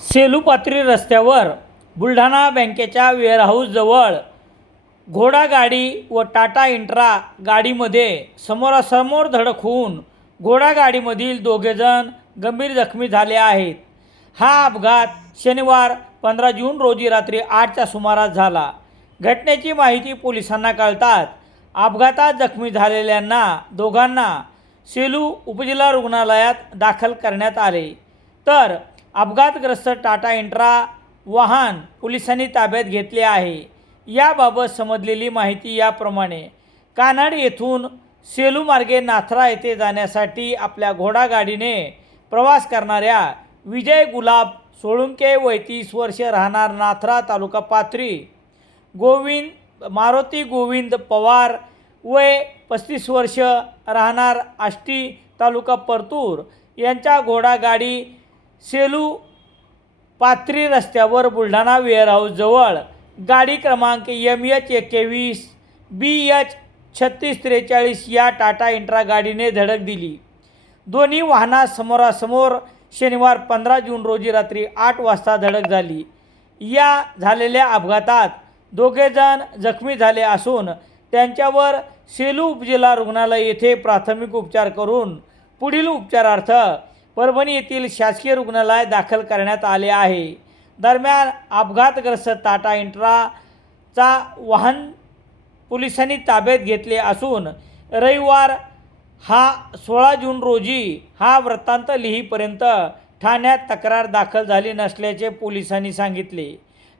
सेलूपात्री रस्त्यावर बुलढाणा बँकेच्या वेअरहाऊसजवळ घोडागाडी व टाटा इंट्रा गाडीमध्ये समोरासमोर धडक होऊन घोडागाडीमधील दोघेजण गंभीर जखमी झाले आहेत. हा अपघात शनिवार पंधरा जून रोजी रात्री आठच्या सुमारास झाला. घटनेची माहिती पोलिसांना कळताच अपघातात जखमी झालेल्यांना दोघांना सेलू उपजिल्हा रुग्णालयात दाखल करण्यात आले. तर अपघातग्रस्त टाटा इंट्रा वाहन पोलिसांनी ताब्यात घेतले आहे. याबाबत समजलेली माहिती याप्रमाणे कानाड येथून सेलू मार्गे नाथरा येथे जाण्यासाठी आपल्या घोडागाडीने प्रवास करणाऱ्या विजय गुलाब सोळुंके वैतीस वर्ष राहणार नाथरा तालुका पाथरी गोविंद मारुती गोविंद पवार वय पस्तीस वर्ष राहणार आष्टी तालुका परतूर यांच्या घोडागाडी सेलू पात्री रस्त्यावर बुलढाणा वेअरहाऊसजवळ गाडी क्रमांक एम एच एकवीस बी एच छत्तीस त्रेचाळीस या टाटा इंट्रा गाडीने धडक दिली. दोन्ही वाहनासमोरासमोर शनिवार पंधरा जून रोजी रात्री आठ वाजता धडक झाली. या झालेल्या अपघातात दोघेजण जखमी झाले असून त्यांच्यावर सेलू उपजिल्हा रुग्णालय येथे प्राथमिक उपचार करून पुढील उपचारार्थ परभणी येथील शासकीय रुग्णालयात दाखल करण्यात आले आहे. दरम्यान अपघातग्रस्त टाटा इंट्राचा वाहन पोलिसांनी ताब्यात घेतले असून रविवार हा सोळा जून रोजी हा वृत्तांत लिहीपर्यंत ठाण्यात तक्रार दाखल झाली नसल्याचे पोलिसांनी सांगितले.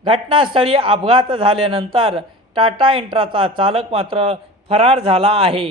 घटनास्थळी अपघात झाल्यानंतर टाटा इंट्राचा चालक मात्र फरार झाला आहे.